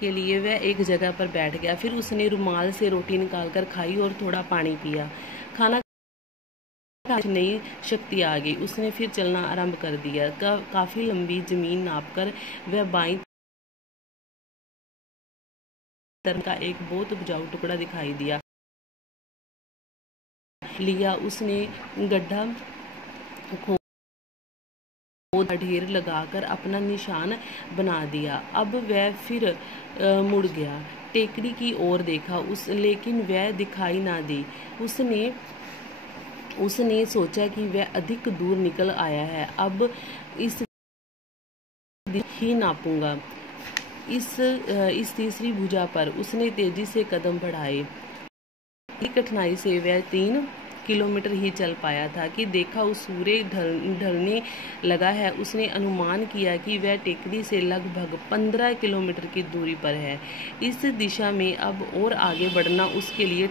के लिए वह एक जगह पर बैठ गया। फिर उसने रुमाल से रोटी निकालकर खाई और थोड़ा पानी पिया। खाना नई शक्ति आ गई। उसने फिर चलना आरंभ कर दिया। काफी लंबी जमीन नापकर वह बाईं तरफ का एक बहुत उपजाऊ टुकड़ा दिखाई दिया लिया। उसने गड्ढा ढेर लगाकर अपना निशान बना दिया। अब वह फिर मुड़ गया, टेकड़ी की ओर देखा, लेकिन वह दिखाई ना दी। उसने सोचा कि वह अधिक दूर निकल आया है, अब इस ही नापूंगा। इस तीसरी भुजा पर उसने तेजी से कदम बढ़ाए। कठिनाई से वह 3 किलोमीटर ही चल पाया था कि देखा उस सूर्य ढलने लगा है। उसने अनुमान किया कि वह टेकड़ी से लगभग 15 किलोमीटर की दूरी पर है। इस दिशा में अब और आगे बढ़ना उसके लिए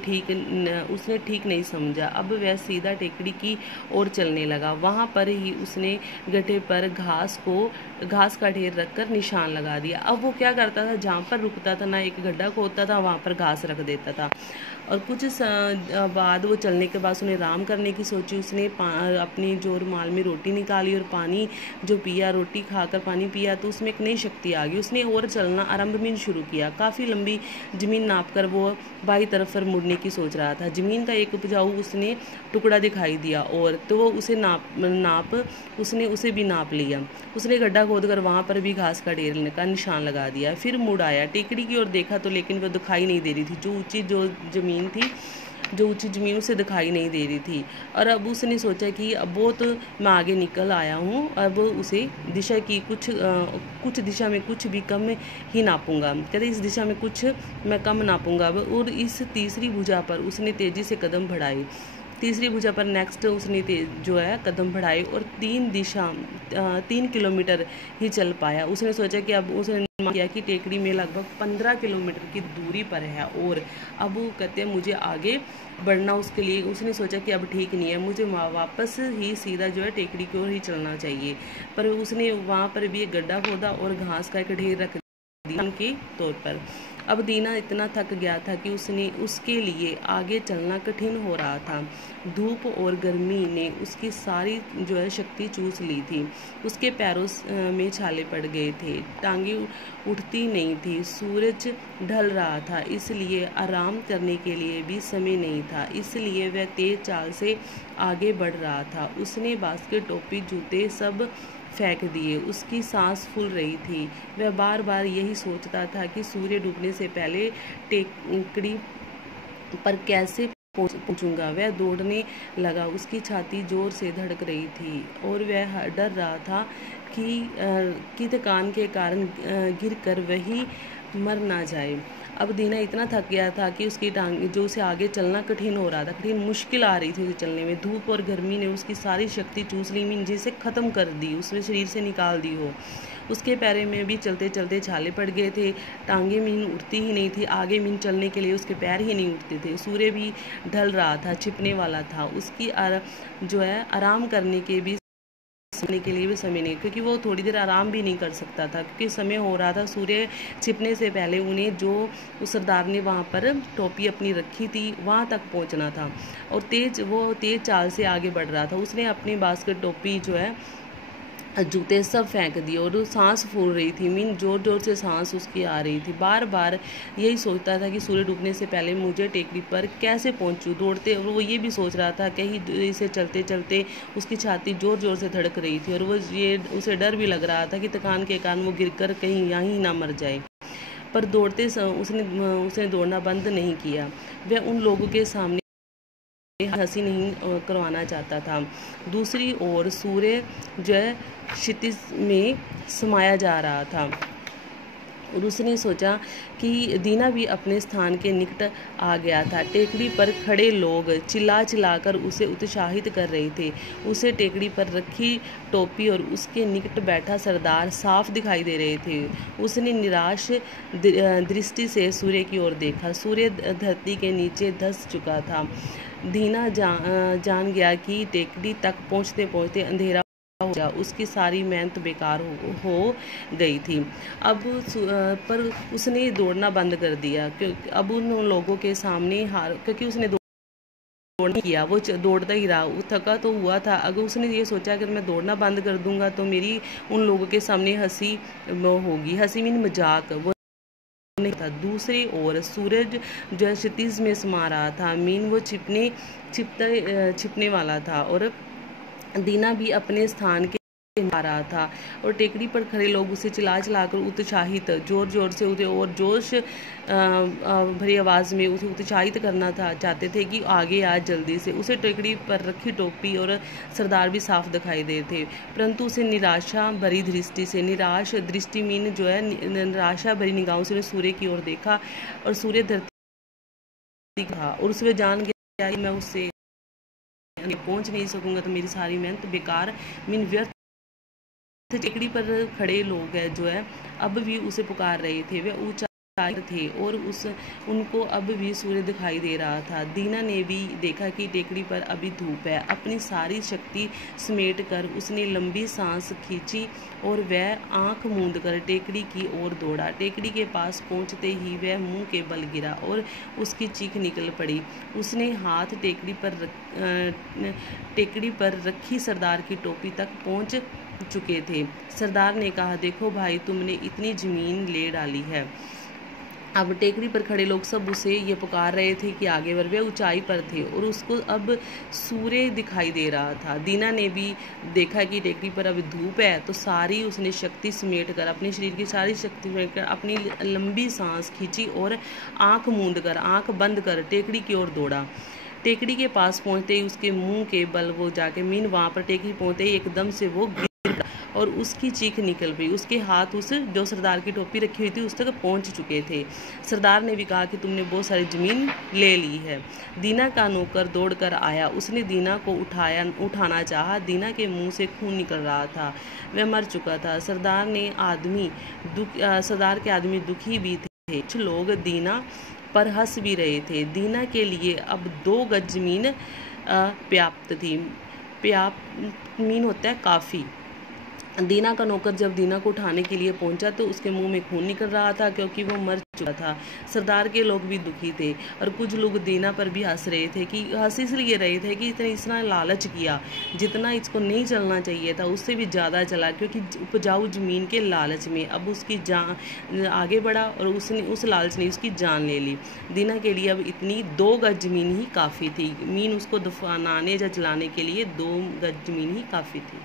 उसने ठीक नहीं समझा। अब वह सीधा टेकड़ी की ओर चलने लगा। वहां पर ही उसने गड्ढे पर घास का ढेर रखकर निशान लगा दिया। अब वो क्या करता था, जहाँ पर रुकता था ना एक गड्ढा खोदता था, वहां पर घास रख देता था। और कुछ बाद वो चलने के बाद उसने आराम करने की सोची। उसने अपनी जो रुमाल में रोटी निकाली और पानी जो पिया, रोटी खाकर पानी पिया, तो उसमें एक नई शक्ति आ गई। उसने और चलना आरंभ में शुरू किया। काफ़ी लंबी ज़मीन नापकर वो बाई तरफ पर मुड़ने की सोच रहा था। ज़मीन का एक उपजाऊ उसने टुकड़ा दिखाई दिया और तो वो उसे उसने उसे भी नाप लिया। उसने गड्ढा खोदकर वहाँ पर भी घास का ढेर का निशान लगा दिया। फिर मुड़ आया, टेकड़ी की ओर देखा तो लेकिन वो दिखाई नहीं दे रही थी। जो ऊंची ज़मीन उसे दिखाई नहीं दे रही थी। और अब उसने सोचा कि अब बहुत मैं आगे निकल आया हूँ, अब उसे दिशा की कुछ दिशा में कुछ भी कम ही नापूंगा। कहते इस दिशा में कुछ मैं कम नापूंगा। और इस तीसरी भुजा पर उसने तेज़ी से कदम बढ़ाए। तीसरी भुजा पर नेक्स्ट उसने जो है कदम बढ़ाए और 3 किलोमीटर ही चल पाया। उसने सोचा कि अब उसने किया कि टेकड़ी में लगभग 15 किलोमीटर की दूरी पर है और अब वो कहते हैं मुझे आगे बढ़ना, उसके लिए उसने सोचा कि अब ठीक नहीं है, मुझे वापस ही सीधा जो है टेकड़ी की ओर ही चलना चाहिए। पर उसने वहाँ पर भी एक गड्ढा खोदा और घास का एक ढेर रख दिया के तौर पर। अब दीना इतना थक गया था कि उसके लिए आगे चलना कठिन हो रहा था। धूप और गर्मी ने उसकी सारी जो है शक्ति चूस ली थी। उसके पैरों में छाले पड़ गए थे, टांगें उठती नहीं थी। सूरज ढल रहा था, इसलिए आराम करने के लिए भी समय नहीं था। इसलिए वह तेज चाल से आगे बढ़ रहा था। उसने बास्केट, टोपी, जूते सब फेंक दिए। उसकी सांस फूल रही थी। वह बार बार यही सोचता था कि सूर्य डूबने से पहले टेकड़ी पर कैसे पहुंचूंगा। वह दौड़ने लगा। उसकी छाती जोर से धड़क रही थी और वह डर रहा था कि थकान के कारण गिरकर वही मर ना जाए। अब दीना इतना थक गया था कि उसकी टांग जो उसे आगे चलना कठिन हो रहा था, कठिन मुश्किल आ रही थी उसे चलने में। धूप और गर्मी ने उसकी सारी शक्ति चूस ली, मीन जिसे ख़त्म कर दी, उसमें शरीर से निकाल दी हो। उसके पैरों में भी चलते चलते छाले पड़ गए थे। टांगें मीन उठती ही नहीं थी। आगे मीन चलने के लिए उसके पैर ही नहीं उठते थे। सूर्य भी ढल रहा था, छिपने वाला था। उसकी जो है आराम करने के भी के लिए भी समय नहीं, क्योंकि वो थोड़ी देर आराम भी नहीं कर सकता था, क्योंकि समय हो रहा था। सूर्य छिपने से पहले उन्हें जो उस सरदार ने वहाँ पर टोपी अपनी रखी थी वहाँ तक पहुँचना था और वो तेज चाल से आगे बढ़ रहा था। उसने अपनी बास्केट, टोपी जो है जूते सब फेंक दिए और सांस फूल रही थी, मीन जोर जोर से सांस उसकी आ रही थी। बार बार यही सोचता था कि सूर्य डूबने से पहले मुझे टेकड़ी पर कैसे पहुंचूं। दौड़ते और वो ये भी सोच रहा था कहीं इसे चलते चलते उसकी छाती जोर जोर से धड़क रही थी और उसे डर भी लग रहा था कि थकान के कारण वो गिरकर कहीं यहीं ना मर जाए। पर दौड़ते उसने दौड़ना बंद नहीं किया। वह उन लोगों के सामने हंसी नहीं करवाना चाहता था। दूसरी ओर सूर्य जो है क्षितिज में समाया जा रहा था और उसने सोचा कि दीना भी अपने स्थान के निकट आ गया था। टेकड़ी पर खड़े लोग चिल्ला चिल्लाकर उसे उत्साहित कर रहे थे। उसे टेकड़ी पर रखी टोपी और उसके निकट बैठा सरदार साफ दिखाई दे रहे थे। उसने निराश दृष्टि से सूर्य की ओर देखा। सूर्य धरती के नीचे धंस चुका था। दीना जान गया कि टेकड़ी तक पहुंचते पहुंचते अंधेरा हो गया, उसकी सारी मेहनत बेकार हो गई थी। अब पर उसने दौड़ना बंद कर दिया, क्योंकि अब उन लोगों के सामने क्योंकि उसने दौड़ना किया, वो दौड़ता ही रहा, वो थका तो हुआ था। अगर उसने ये सोचा अगर मैं दौड़ना बंद कर दूंगा तो मेरी उन लोगों के सामने हंसी होगी, हंसी मीन मजाक, वो नहीं था। दूसरी ओर सूरज जो है क्षितिज में समा रहा था, मीन वो छिपने वाला था, और दीना भी अपने स्थान के आ रहा था, और टेकड़ी पर खड़े लोग उसे चिल्ला कर उत्साहित जोर जोर से उसे और जोश भरी आवाज़ में उसे उत्साहित करना चाहते थे कि आगे आ जल्दी से। उसे टेकड़ी पर रखी टोपी और सरदार भी साफ दिखाई दे थे, परंतु उसे निराशा भरी दृष्टि से, निराश दृष्टि मीन जो है निराशा भरी निगाहों से सूर्य की ओर देखा, और सूर्य धरती था, और उसमें जान गया कि मैं उससे पहुंच नहीं सकूंगा तो मेरी सारी मेहनत बेकार मीन व्यर्थ। टेकड़ी पर खड़े लोग है जो है अब भी उसे पुकार रहे थे, वे ऊंचाई थे और उनको अब भी सूर्य दिखाई दे रहा था। दीना ने भी देखा कि टेकड़ी पर अभी धूप है। अपनी सारी शक्ति समेट कर उसने लंबी सांस खींची और वह आंख मूंद कर टेकड़ी की ओर दौड़ा। टेकड़ी के पास पहुंचते ही वह मुंह के बल गिरा और उसकी चीख निकल पड़ी। उसने हाथ टेकड़ी पर रखी सरदार की टोपी तक पहुंच चुके थे। सरदार ने कहा, देखो भाई, तुमने इतनी जमीन ले डाली है। अब टेकड़ी पर खड़े लोग सब उसे ये पुकार रहे थे कि आगे बढ़। वे ऊंचाई पर थे और उसको अब सूर्य दिखाई दे रहा था। दीना ने भी देखा कि टेकड़ी पर अब धूप है, तो सारी उसने शक्ति समेट कर, अपने शरीर की सारी शक्ति समेट कर अपनी लंबी सांस खींची और आंख मूंद कर, आंख बंद कर टेकड़ी की ओर दौड़ा। टेकड़ी के पास पहुंचते ही उसके मुंह के बल वो जाके मीन वहां पर टेकड़ी पहुंचते ही एकदम से वो और उसकी चीख निकल गई। उसके हाथ उस जो सरदार की टोपी रखी हुई थी उस तक पहुंच चुके थे। सरदार ने भी कहा कि तुमने बहुत सारी जमीन ले ली है। दीना का नौकर दौड़कर आया, उसने दीना को उठाना चाहा। दीना के मुंह से खून निकल रहा था, वह मर चुका था। सरदार के आदमी दुखी भी थे। कुछ लोग दीना पर हंस भी रहे थे। दीना के लिए अब 2 गज जमीन पर्याप्त थी। पर्याप्त मीन होता है काफ़ी। दीना का नौकर जब दीना को उठाने के लिए पहुंचा तो उसके मुंह में खून निकल रहा था, क्योंकि वो मर चुका था। सरदार के लोग भी दुखी थे और कुछ लोग दीना पर भी हंस रहे थे कि हंस इसलिए रहे थे कि इसने लालच किया, जितना इसको नहीं चलना चाहिए था उससे भी ज़्यादा चला, क्योंकि उपजाऊ ज़मीन के लालच में अब उसकी जान आगे बढ़ा और उसने उस लालच ने उसकी जान ले ली। दीना के लिए अब इतनी 2 गज ज़मीन ही काफ़ी थी। मीन उसको दफनाने या जलाने के लिए 2 गज ज़मीन ही काफ़ी थी।